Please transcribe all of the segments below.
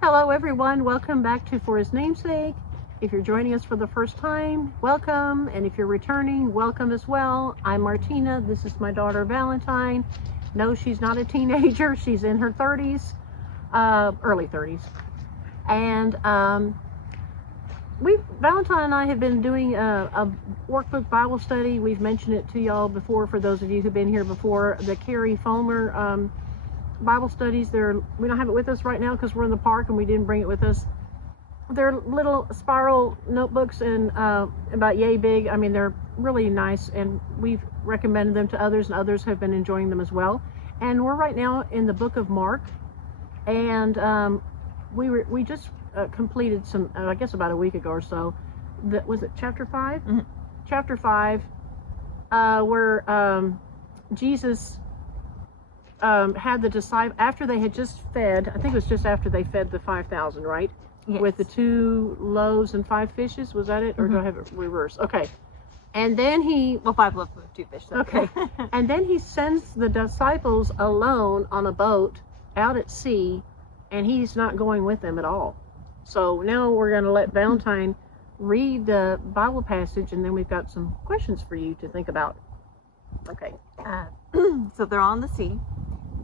Hello everyone, welcome back to For His Namesake. If you're joining us for the first time, welcome, and if you're returning, welcome as well. I'm Martina, this is my daughter Valentine. No, she's not a teenager, she's in her 30s, early 30s. And Valentine and I have been doing a workbook Bible study. We've mentioned it to y'all before, for those of you who've been here before, the Carrie Fulmer Bible studies. We don't have it with us right now because we're in the park and we didn't bring it with us. They're little spiral notebooks and about yay big. I mean, they're really nice, and we've recommended them to others, and others have been enjoying them as well. And we're right now in the book of Mark, and we just completed some, I guess about a week ago or so. Was it chapter 5? Mm-hmm. Chapter 5, where Jesus had the disciples, after they had just fed, I think it was just after they fed the 5,000, right? Yes. With the 2 loaves and 5 fishes, was that it? Or do I have it reversed? Okay. And then well, 5 loaves and 2 fish. Okay. And then he sends the disciples alone on a boat out at sea, and he's not going with them at all. So now we're going to let Valentine read the Bible passage, and then we've got some questions for you to think about. Okay. So they're on the sea.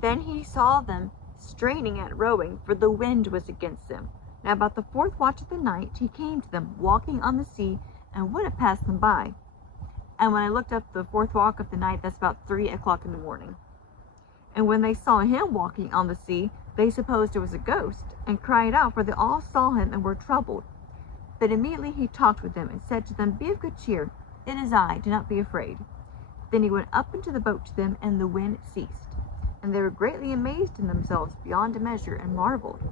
Then he saw them straining at rowing, for the wind was against them. Now about the 4th watch of the night, he came to them, walking on the sea, and would have passed them by. And when I looked up the 4th watch of the night, that's about 3 o'clock in the morning. And when they saw him walking on the sea, they supposed it was a ghost, and cried out, for they all saw him and were troubled. But immediately he talked with them, and said to them, Be of good cheer, it is I, do not be afraid. Then he went up into the boat to them, and the wind ceased. And they were greatly amazed in themselves beyond measure, and marveled,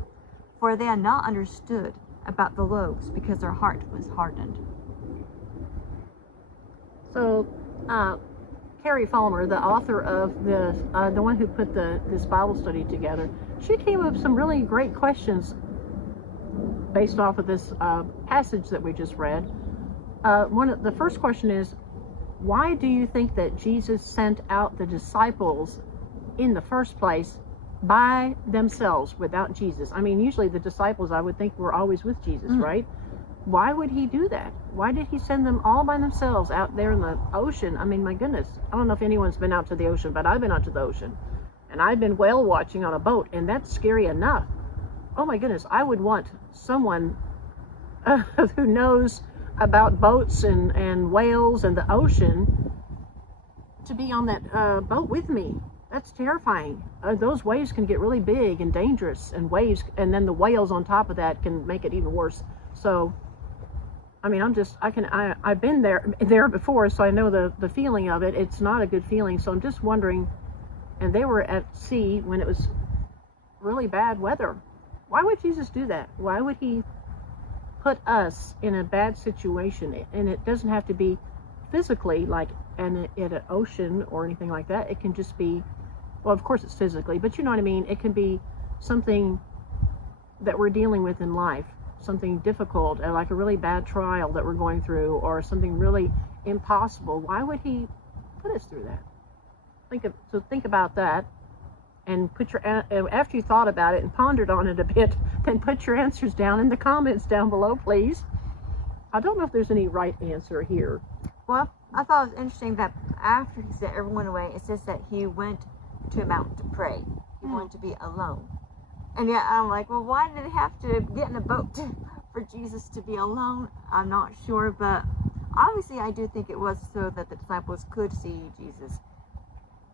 for they had not understood about the loaves, because their heart was hardened. So, Carrie Fulmer, the author of this, the one who put this Bible study together, she came up with some really great questions based off of this passage that we just read. The first question is, why do you think that Jesus sent out the disciples in the first place by themselves without Jesus? I mean, usually the disciples, I would think, were always with Jesus, right? Why would he do that? Why did he send them all by themselves out there in the ocean? I mean, my goodness, I don't know if anyone's been out to the ocean, but I've been out to the ocean, and I've been whale watching on a boat, and that's scary enough. Oh my goodness, I would want someone who knows about boats and whales and the ocean to be on that boat with me. That's terrifying. Those waves can get really big and dangerous, and and then the whales on top of that can make it even worse. So, I mean, I've been there before, so I know the feeling of it. It's not a good feeling. So I'm just wondering, and they were at sea when it was really bad weather. Why would Jesus do that? Why would he put us in a bad situation? And it doesn't have to be physically, like in an ocean or anything like that. It can just be, well, of course it's physically, but you know what I mean? It can be something that we're dealing with in life, something difficult, like a really bad trial that we're going through, or something really impossible. Why would he put us through that? Think about that, and after you thought about it and pondered on it a bit, then put your answers down in the comments down below, please. I don't know if there's any right answer here. Well, I thought it was interesting that after he sent everyone away, it says that he went to a mountain to pray. He wanted to be alone. And yet I'm like, well, why did they have to get in a boat for Jesus to be alone? I'm not sure, but obviously I do think it was so that the disciples could see Jesus'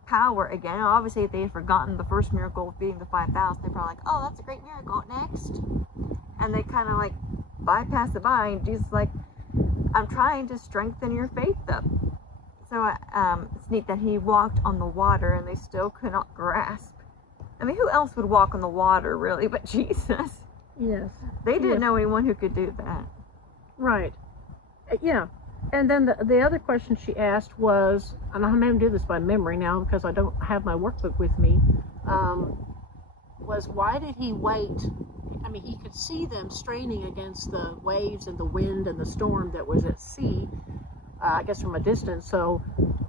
power again. Obviously, if they had forgotten the first miracle of feeding the 5,000, they're probably like, oh, that's a great miracle, next. And they kind of like bypass it by, and Jesus is like, I'm trying to strengthen your faith up. So it's neat that he walked on the water, and they still could not grasp. I mean, who else would walk on the water, really, but Jesus? Yes. They didn't know anyone who could do that. Right. Yeah. And then the other question she asked was, and I'm going to do this by memory now because I don't have my workbook with me, was why did he wait? I mean, he could see them straining against the waves and the wind and the storm that was at sea, I guess from a distance. So,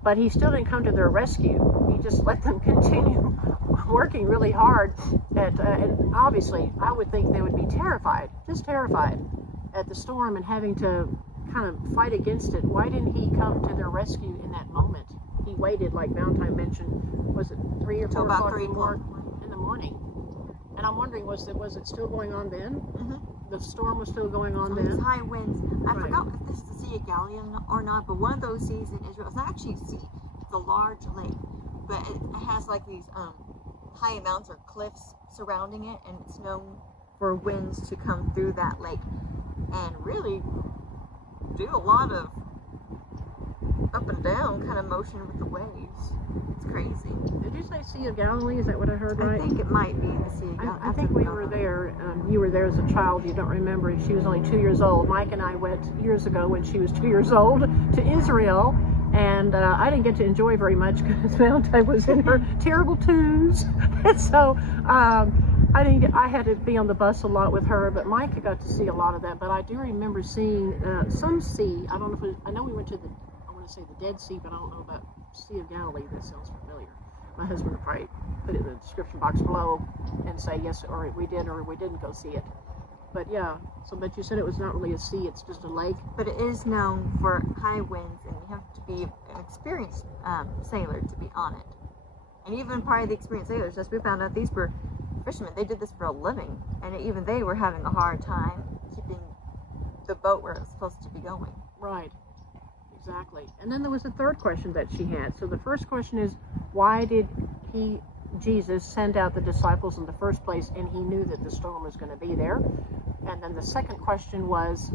but he still didn't come to their rescue. He just let them continue working really hard and obviously I would think they would be terrified, just terrified at the storm and having to kind of fight against it. Why didn't he come to their rescue in that moment? He waited, like Valentine mentioned, was it 3 or 4 about o'clock 3 o'clock in the morning? And I'm wondering, was it still going on then? Mm-hmm. The storm was still going on These then? high winds. I Right. forgot if this is the Sea of Galilee or not, but one of those seas in Israel. It's not actually a sea. It's a large lake, but it has like these high amounts or cliffs surrounding it, and it's known for winds to come through that lake and really do a lot of up and down kind of motion with the waves. It's crazy. Did you say Sea of Galilee? Is that what I heard right? I think it might be the Sea of Galilee. I think we were there. You were there as a child. You don't remember. She was only 2 years old. Mike and I went years ago when she was 2 years old to Israel, and I didn't get to enjoy very much because Valentine was in her terrible twos, and so I had to be on the bus a lot with her. But Mike got to see a lot of that. But I do remember seeing some sea. I don't know if I know we went to say the Dead Sea, but I don't know about Sea of Galilee. That sounds familiar. My husband will probably put it in the description box below and say yes, or we did or we didn't go see it. But yeah, so but you said it was not really a sea, it's just a lake. But it is known for high winds, and you have to be an experienced sailor to be on it. And even part of the experienced sailors, as we found out, these were fishermen. They did this for a living, and even they were having a hard time keeping the boat where it was supposed to be going. Right. Exactly. And then there was a third question that she had. So the first question is, why did Jesus, send out the disciples in the first place, and he knew that the storm was going to be there? And then the second question was,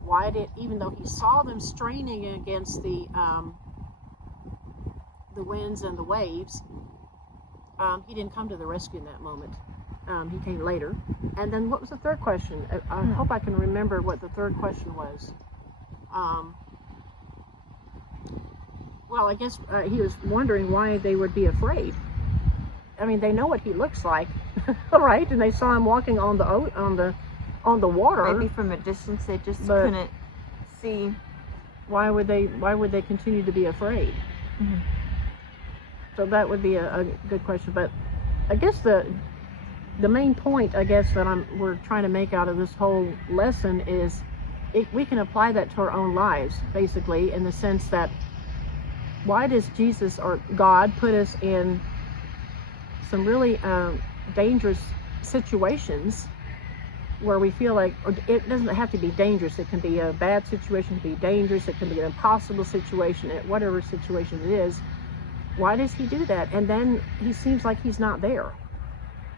why did, even though he saw them straining against the winds and the waves, he didn't come to the rescue in that moment. He came later. And then what was the third question? I hope I can remember what the third question was. Well, I guess he was wondering why they would be afraid. I mean, they know what he looks like, right? And they saw him walking on the water. Maybe from a distance they just couldn't see. Why would they continue to be afraid? Mm-hmm. So that would be a good question. But I guess the main point, I guess, that we're trying to make out of this whole lesson is we can apply that to our own lives, basically, in the sense that why does Jesus or God put us in some really dangerous situations where we feel like, or it doesn't have to be dangerous, it can be a bad situation, it can be dangerous, it can be an impossible situation, whatever situation it is. Why does he do that? And then he seems like he's not there.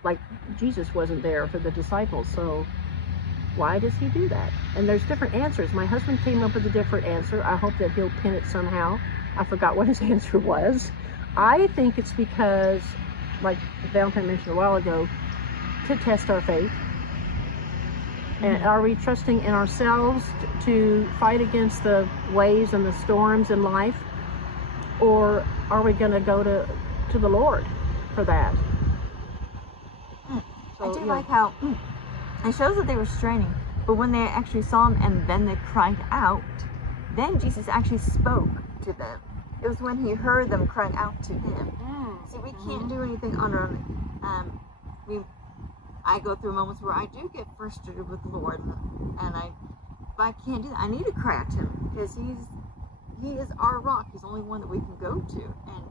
Like Jesus wasn't there for the disciples, so why does he do that? And there's different answers. My husband came up with a different answer. I hope that he'll pin it somehow. I forgot what his answer was. I think it's because, like Valentine mentioned a while ago, to test our faith. And are we trusting in ourselves to fight against the waves and the storms in life? Or are we going to go to the Lord for that? So, I do like how it shows that they were straining, but when they actually saw him and then they cried out, then Jesus actually spoke to them. It was when he heard them crying out to him. See, we can't do anything on our own. I go through moments where I do get frustrated with the Lord, and but I can't do that. I need to cry out to him because he is our rock. He's the only one that we can go to. And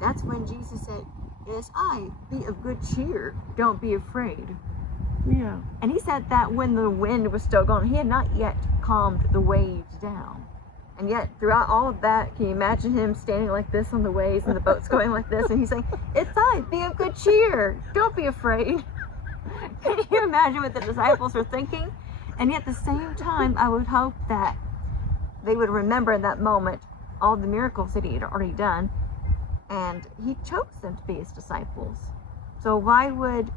that's when Jesus said, "It is I, be of good cheer, don't be afraid." Yeah. And he said that when the wind was still going. He had not yet calmed the waves down. And yet, throughout all of that, can you imagine him standing like this on the waves and the boat's going like this? And he's saying, "It's I, be of good cheer, don't be afraid." Can you imagine what the disciples were thinking? And yet, at the same time, I would hope that they would remember in that moment all the miracles that he had already done. And he chose them to be his disciples. So I would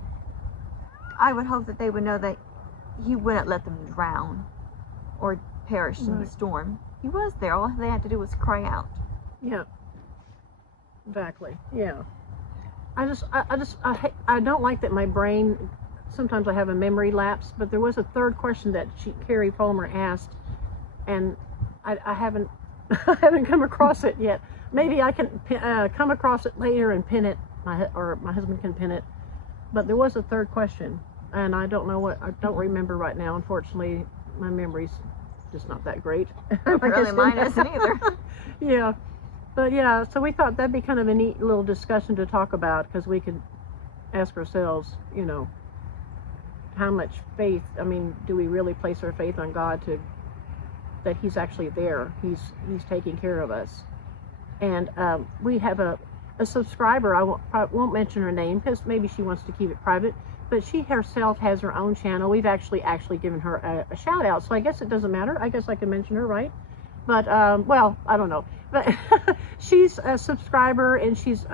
hope that they would know that he wouldn't let them drown or perish in the storm. He was there. All they had to do was cry out. Yeah. Exactly. Yeah. I don't like that my brain, sometimes I have a memory lapse, but there was a third question that Carrie Fulmer asked, and I haven't I haven't come across it yet. Maybe I can come across it later and pin it my husband can pin it. But there was a third question, and I don't remember right now. Unfortunately, my memory's just not that great. Really, mine isn't either. Yeah, but yeah, so we thought that'd be kind of a neat little discussion to talk about, because we could ask ourselves, you know, how much faith, I mean, do we really place our faith on God that He's actually there? He's taking care of us. And we have a subscriber, I won't mention her name because maybe she wants to keep it private, but she herself has her own channel. We've actually given her a shout out, so I guess it doesn't matter. I guess I can mention her, right? But well, I don't know, but she's a subscriber, and she's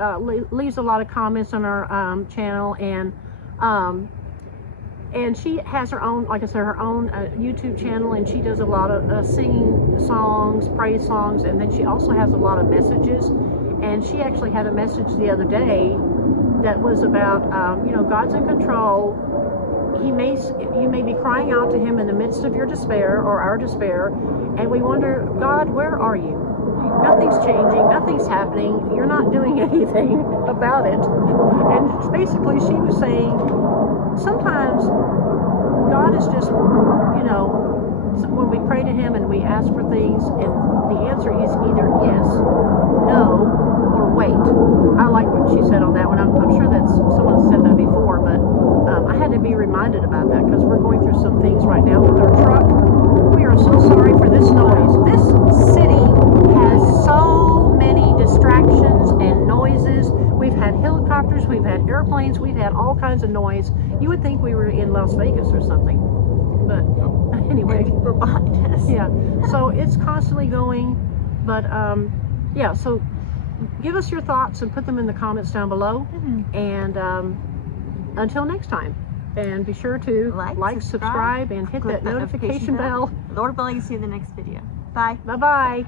leaves a lot of comments on our channel, and she has her own, like I said, her own YouTube channel, and she does a lot of singing songs, praise songs, and then she also has a lot of messages. And she actually had a message the other day that was about, you know, God's in control. You may be crying out to Him in the midst of your despair, or our despair, and we wonder, God, where are you? Nothing's changing, nothing's happening, you're not doing anything about it. And basically she was saying, sometimes God is just, you know, when we pray to Him and we ask for things, and the answer is either yes, no, or wait. I like what she said on that one. I'm sure that someone said that before, but I had to be reminded about that, because we're going through some things right now with our truck. We are so sorry for this noise. This city has so many distractions and noises. We've had helicopters, we've had airplanes, we've had all kinds of noise. You would think we were in Las Vegas or something, but anyway, We're behind us. yeah, so it's constantly going, but yeah, so give us your thoughts and put them in the comments down below. And until next time, and be sure to like, subscribe, and hit click that notification bell. Lord willing, see you in the next video. Bye. Bye-bye.